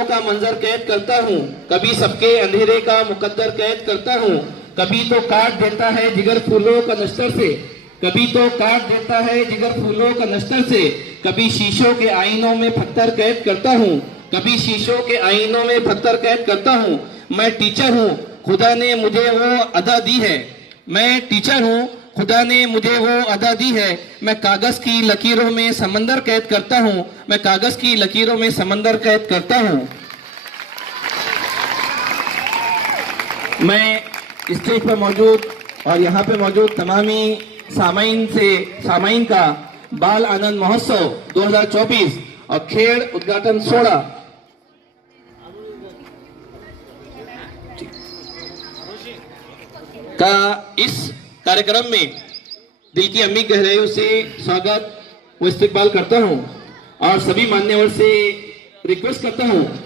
का मंजर कैद करता हूँ, कभी सबके अंधेरे का मुकद्दर कैद करता हूँ। कभी तो काट देता है जिगर फूलों का नश्तर से, कभी तो काट देता है जिगर फूलों का नश्तर से। कभी शीशों के आईनों में पत्थर कैद करता हूँ, कभी शीशों के आईनों में पत्थर कैद करता हूँ। मैं टीचर हूँ, खुदा ने मुझे वो अदा दी है। मैं टीचर हूँ, खुदा ने मुझे वो अदा दी है। मैं कागज की लकीरों में समंदर कैद करता हूँ, मैं कागज की लकीरों में समंदर कैद करता हूँ। मैं स्टेज पर मौजूद और यहाँ पे मौजूद तमामी सामाइन का बाल आनंद महोत्सव 2024 और खेल उद्घाटन सोहरा का इस कार्यक्रम में दिल की अम्मी गहराइयों से स्वागत व इस्तकबाल करता हूं और सभी मान्यवर से रिक्वेस्ट करता हूं